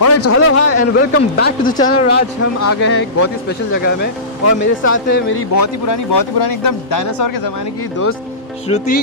Alright, so hello, hi and welcome back to the channel। आज हम आ गए हैं एक बहुत ही स्पेशल जगह में और मेरे साथ है मेरी बहुत ही पुरानी एकदम डायनासोर के ज़माने की दोस्त श्रुति।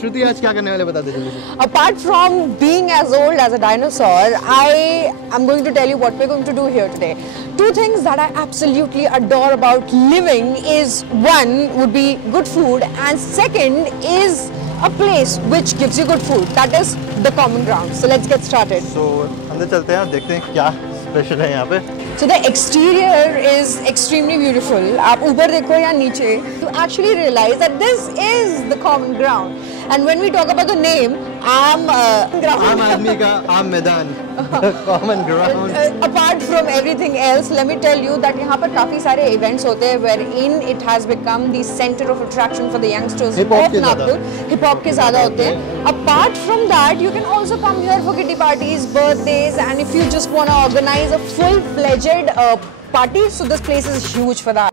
श्रुति आज क्या करने वाले बता दे जल्दी से। Apart from being as old as a dinosaur, I am going to tell you what we're going to do here today. Two things that I absolutely adore about living is one would be good food and second is a place which gives you good food. That is the common ground. So let's get started. So अंदर चलते हैं और देखते हैं क्या special है यहाँ पे। So the exterior is extremely beautiful. आप ऊपर देखो या नीचे, you actually realize that this is the common ground. And when we talk about the name, आम आदमी का आम मैदान, common ground. Apart from everything else, let me tell you that यहाँ पर काफी सारे events होते हैं wherein it has become the center of attraction for the youngsters of Nagpur. Hip hop के ज़्यादा होते हैं. Apart from that, you can also come here for kitty parties, birthdays, and if you just want to organize a full-fledged party, so this place is huge for that.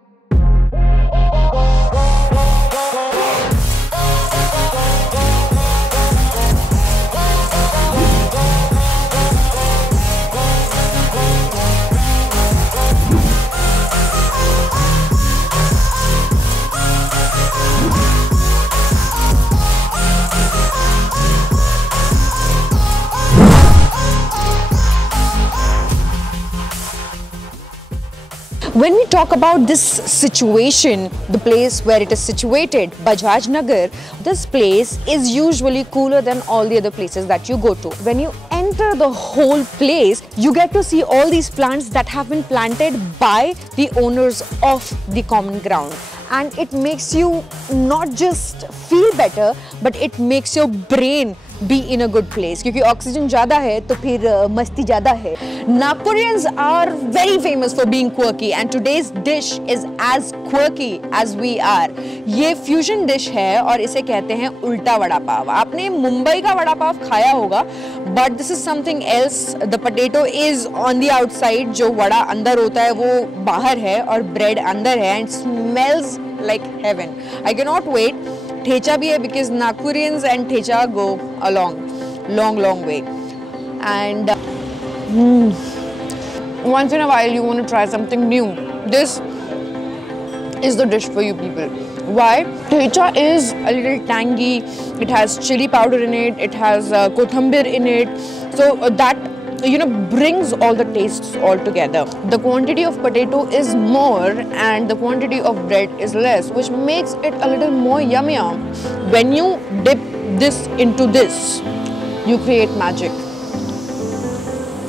When we talk about this situation, the place where it is situated, Bajaj Nagar, this place is usually cooler than all the other places that you go to. When you enter the whole place, you get to see all these plants that have been planted by the owners of the common ground. And it makes you not just feel better, but it makes your brain be in a good place. क्योंकि oxygen ज़्यादा है तो फिर मस्ती ज़्यादा है. Nagpurians are very famous for being quirky and today's dish is as quirky as we are. ये fusion dish है और इसे कहते हैं उल्टा वड़ा पाव. आपने मुंबई का वड़ा पाव खाया होगा, but this is something else. The potato is on the outside, जो वड़ा अंदर होता है वो बाहर है और bread अंदर है and smells like heaven. I cannot wait. Thecha भी है because Nagpurians and thecha go a long way. And once in a while you want to try something new. This is the dish for you people. Why? Thecha is a little tangy. It has chili powder in it. It has kothambir in it. So that brings all the tastes all together. The quantity of potato is more and the quantity of bread is less, which makes it a little more yummier. When you dip this into this, you create magic.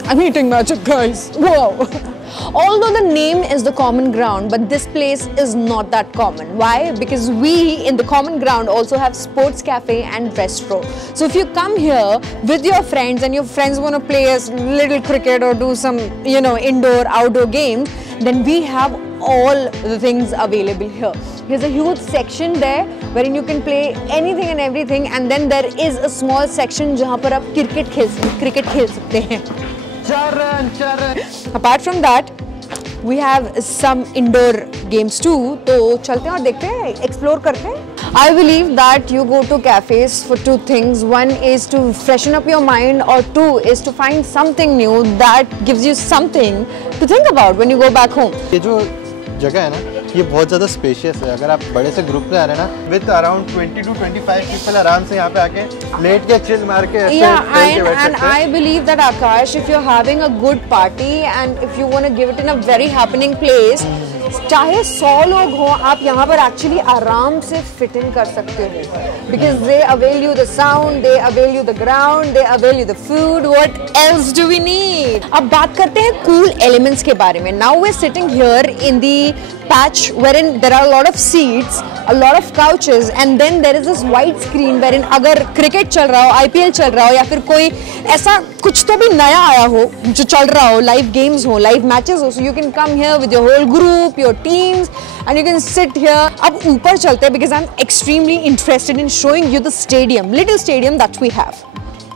I'm eating magic, guys. Wow. Although the name is the common ground, but this place is not that common. Why? Because we in the common ground also have sports cafe and restro. So if you come here with your friends and your friends want to play a little cricket or do some, indoor, outdoor games, then we have all the things available here. There's a huge section there wherein you can play anything and everything, and then there is a small section जहाँ पर आप cricket खेल सकते हैं. Apart from that, we have some indoor games too. तो चलते हैं और देखते हैं, explore करते हैं. I believe that you go to cafes for two things. One is to freshen up your mind, or two is to find something new that gives you something to think about when you go back home. ये जो जगह है ना, ये बहुत ज़्यादा spacious है. अगर आप बड़े से ग्रुप में आ रहे हैं ना, with around 20 to 25 people आराम से यहाँ पे आके लेट के चिल मार के ऐसे बैठ सकते हैं. And I believe that Akash, if you're having a good party and if you want to give it in a very happening place, चाहे 100 लोग हो, आप यहाँ पर एक्चुअली आराम से फिट इन कर सकते हो. Because they avail you the sound, they avail you the ground, they avail you the food. What else do we need? अब बात करते हैं cool elements के बारे में. Now we're sitting here in the patch wherein there are a lot of seats, a lot of couches, and then there is this white screen wherein अगर cricket चल रहा हो, IPL चल रहा हो या फिर कोई ऐसा कुछ तो भी नया आया हो जो चल रहा हो, live games हो, live matches हो, so you can come here with your whole group, your teams, and you can sit here. अब ऊपर चलते हैं because I'm extremely interested in showing you the stadium, little stadium that we have.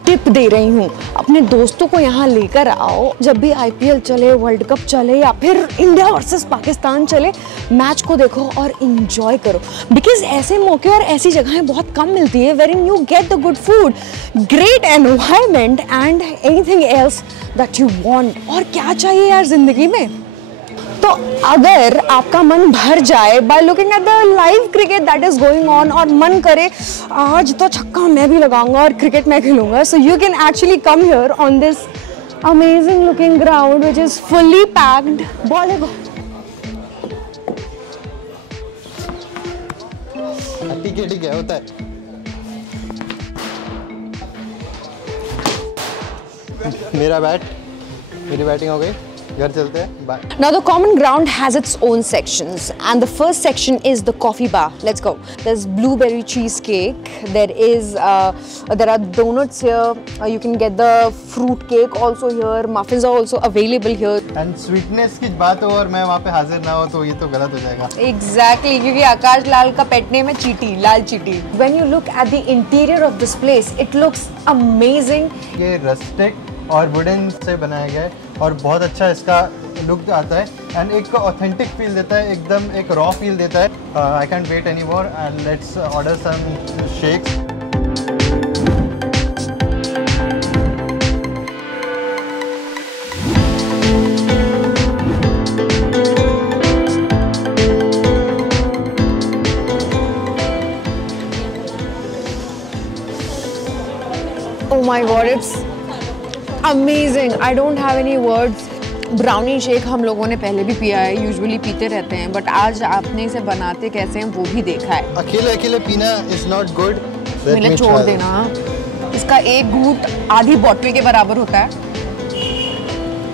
Tip दे रही हूँ, अपने दोस्तों को यहाँ लेकर आओ, जब भी IPL चले, वर्ल्ड कप चले या फिर इंडिया वर्सेस पाकिस्तान चले, मैच को देखो और इंजॉय करो, बिकॉज ऐसे मौके और ऐसी जगहें बहुत कम मिलती है where in you get the good food, great environment and anything else that you want. और क्या चाहिए यार जिंदगी में। तो अगर आपका मन भर जाए by looking at the live cricket that is going on और मन करे आज तो छक्का मैं भी लगाऊंगा और क्रिकेट मैं खेलूंगा, so you can actually come here on this amazing looking ground which is fully packed. Ball है ठीक है होता है। मेरी बैटिंग हो गई, घर चलते हैं, bye. Now the common ground has its own sections, and the first section is the coffee bar. Let's go. There's blueberry cheesecake. There are donuts here. You can get the fruit cake also here. Muffins are also available here. And sweetness की बात हो और मैं वहाँ पे हाजिर ना हो तो ये तो गलत हो जाएगा। Exactly, क्योंकि आकाश लाल का पेट नेम है चीटी, लाल चीटी। When you look at the interior of this place, it looks amazing. ये रस्टिक और वुडन से बनाया गया है और बहुत अच्छा इसका लुक आता है एंड एक ऑथेंटिक फील देता है, एकदम एक रॉ फील देता है। I can't wait any more and let's order some shakes. Oh my God, it's amazing. I don't have any words. Brownie shake हम लोगों ने पहले भी पिया है, यूजुअली पीते रहते हैं, बट आज आपने इसे बनाते कैसे हैं वो भी देखा है। अकेले पीना इज नॉट गुड, मेरे छोड़ देना। इसका एक घूंट आधी बॉटल के बराबर होता है।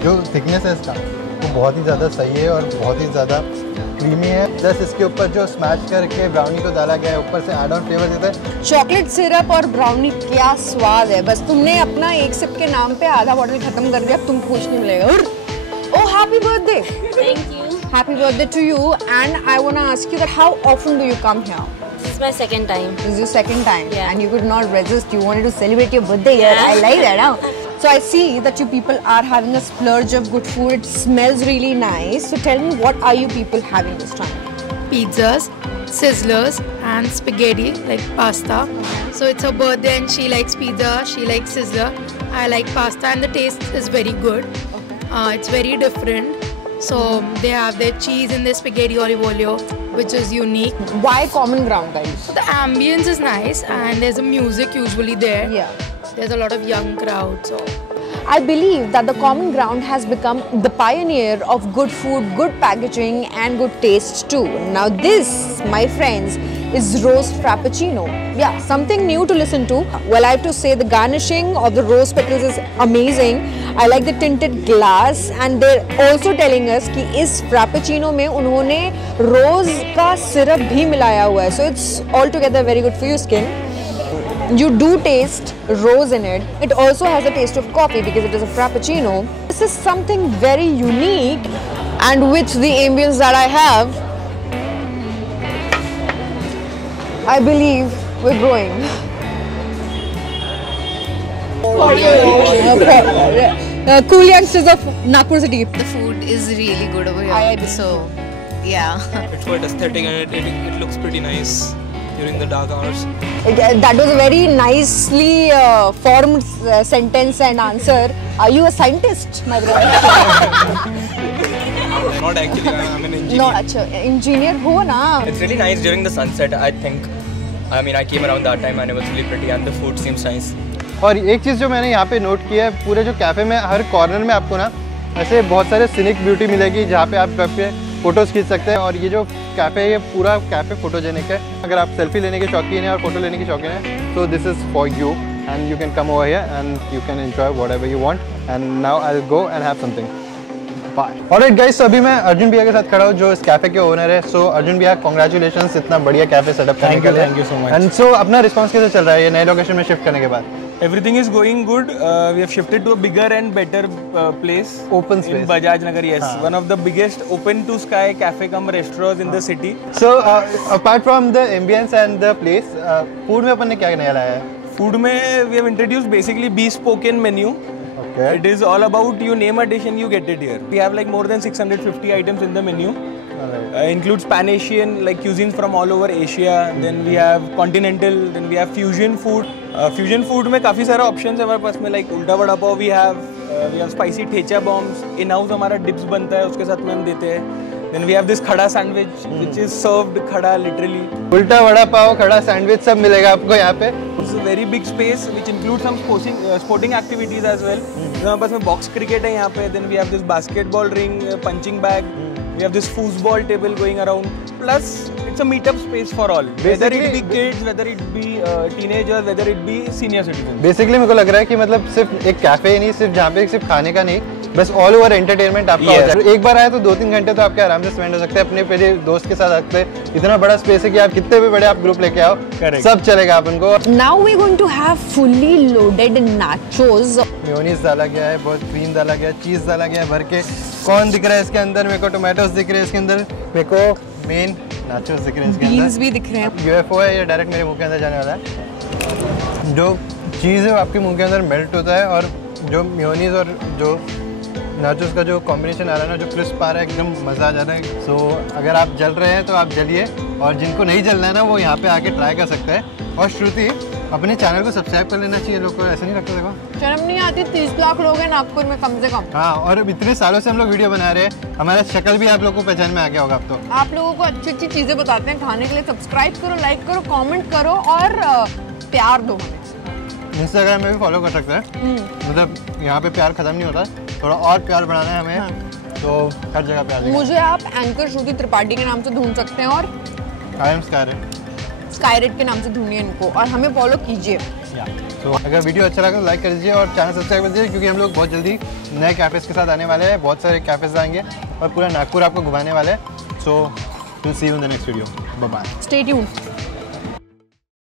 जो थिकनेस है इसका वो बहुत ही ज़्यादा सही है और बहुत ही ज़्यादा क्रीमी है। प्लस इसके ऊपर जो स्मैश करके ब्राउनी को डाला गया है, ऊपर से ऐड ऑन फ्लेवर देता है। चॉकलेट सिरप और ब्राउनी क्या स्वाद है, बस तुमने अपना एक सिप के नाम पे आधा बॉटल खत्म कर दिया, अब तुम कुछ नहीं मिलेगा। Oh, happy birthday! Thank you. Happy birthday to you, and I want to ask you that how often do you come here? This is my second time. This is your second time, Yeah. and you could not resist. You wanted to celebrate your birthday here. Yeah. I like that. Huh? So I see that you people are having a splurge of good food. It smells really nice. So tell me, what are you people having this time? Pizzas, sizzlers and spaghetti like pasta. So it's her birthday and she likes pizza, she likes sizzler. I like pasta and the taste is very good. It's very different. So they have their cheese in their spaghetti olive olio, which is unique. Why Common Ground, guys? The ambience is nice and there's a music usually there. Yeah. There's a lot of young crowd. So I believe that the Common Ground has become the pioneer of good food, good packaging and good taste too. Now this, my friends, is rose frappuccino. Yeah, something new to listen to. Well, I have to say the garnishing of the rose petals is amazing. I like the tinted glass, and they're also telling us कि इस frappuccino में उन्होंने rose का syrup भी मिलाया हुआ है. So it's altogether very good for your skin. You do taste rose in it. It also has a taste of coffee because it is a frappuccino. This is something very unique, and with the ambience that I have, I believe we're growing. Cool youngsters of Nagpur city. The food is really good over here. I So, yeah. It's quite aesthetic and it looks pretty nice during the dark hours. That was a very nicely formed sentence and answer. Are you a scientist, my brother? Not actually, I'm an engineer. No, अच्छा engineer हो ना. It's really nice during the sunset, I think. I mean, I came around that time and it was really pretty and the food seems nice. और एक चीज़ जो मैंने यहाँ पे note किया है, पूरे जो कैफ़े में हर कॉर्नर में आपको ना ऐसे बहुत सारे सीनिक ब्यूटी मिलेगी जहाँ पे आप पे फ़ोटोज़ खींच सकते हैं। और ये जो कैफ़े है, ये पूरा कैफ़े फ़ोटोजेनिक है। अगर आप सेल्फी लेने के शौकीन हैं और फ़ोटो लेने के शौकीन हैं, तो this is for you and you can come over here and you can enjoy whatever you want. And now I will go and have something. Bye. Alright guys, अभी मैं अर्जुन भैया के साथ खड़ा हूँ जो इस कैफ़े के ओनर है। सो अर्जुन भैया, कांग्रेचुलेशंस इतना बढ़िया कैफ़े सेटअप करने के लिए। Thank you so much. And so अपना रिस्पांस कैसे चल रहा है ये नए लोकेशन में शिफ्ट करने के बाद? Everything is going good. We have shifted to a bigger and better place. Open space. In Bajaj Nagar, yes. One of the biggest open to sky cafe cum restaurants in the city. So apart from the ambience and the place, food में अपन ने क्या नया लाया है? Food में we have introduced basically bespoken menu. Okay. It is all about you name a dish and you get it here. We have like more than 650 items in the menu. Includes Pan-Asian like cuisines from all over Asia. Then we have continental. Then we have fusion food. Fusion food में काफ़ी सारा options है हमारे पास में like उल्टा vada pav we have spicy thecha bombs. In-house हमारा dips बनता है उसके साथ में हम देते हैं. Then we have this khada sandwich which is served khada literally. उल्टा वड़ा पाव, खड़ा सैंडविच सब मिलेगा आपको यहाँ पे. It's a very big space which includes some sporting activities as well. हमारे पास में box cricket है यहाँ पे. Then we have this basketball ring, punching bag. We have this foosball table going around. Plus it's a meetup space for all. Whether it be kids, whether it be teenagers, whether it be senior citizens. Basically मेरे को लग रहा है कि मतलब सिर्फ एक cafe ही नहीं, सिर्फ जहाँ पे सिर्फ खाने का नहीं, बस ऑल ओवर एंटरटेनमेंट आपका होता है. एक बार आए तो 2-3 घंटे तो आपके आराम से स्पेंड हो सकते हैं अपने पहले दोस्त के साथ. सकते हैं इतना बड़ा स्पेस है कि आप कितने भी बड़े आप ग्रुप लेके आओ, सब चलेगा आप उनको. Now we're going to have fully loaded nachos. Mayonnaise डाला गया है, बहुत क्रीम डाला गया है, चीज़ डाला गया है भर के. कौन दिख रहा है इसके अंदर? मेरे को टोमेटोज दिख रहे हैं इसके अंदर, मेरे को मेन नाचोस दिख रहे हैं इसके अंदर. Beans भी दिख रहे हैं. UFO है ये, डायरेक्ट मेरे मुंह के अंदर जाने वाला है. जो चीज़ है वो आपके मुंह के अंदर मेल्ट होता है, और जो मेयोनीज और जो नाचोस का जो कॉम्बिनेशन आ रहा है ना, जो क्रिस्प आ रहा है, एकदम मज़ा आ जा रहा है. सो अगर आप जल रहे हैं तो आप जलिए, और जिनको नहीं जलना है ना वो यहाँ पे आके ट्राई कर सकते हैं. और श्रुति, अपने चैनल को सब्सक्राइब कर लेना चाहिए लोग को, ऐसा नहीं लगता? देखो शर्म नहीं आती? 30 लाख लोग हैं नागपुर में कम से कम. हाँ, और अब इतने सालों से हम लोग वीडियो बना रहे हैं, हमारा शक्ल भी आप लोगों को पहचान में आ गया होगा अब तो. आप लोगों को अच्छी अच्छी चीज़ें बताते हैं खाने के लिए. सब्सक्राइब करो, लाइक करो, कमेंट करो और प्यार दो हमें. इंस्टाग्राम में भी फॉलो कर सकते हैं. मतलब यहाँ पे प्यार खत्म नहीं होता, थोड़ा और प्यार बढ़ाना है हमें. हाँ. तो हर जगह प्यार देंगे. मुझे आप एंकर श्रुति त्रिपाठी के नाम से ढूंढ सकते हैं, और आई एम स्काईरेट के नाम से ढूंढिए इनको, और हमें फॉलो कीजिए. तो अगर वीडियो अच्छा लगा तो लाइक कर दीजिए और चैनल सब्सक्राइब कर दीजिए, क्योंकि हम लोग बहुत जल्दी नए कैफ़ेज़ के साथ आने वाले हैं. बहुत सारे कैफ़ेज़ आएंगे और पूरा नागपुर आपको घुमाने वाले हैं. So will see you in the next video. Bye bye. Stay tuned.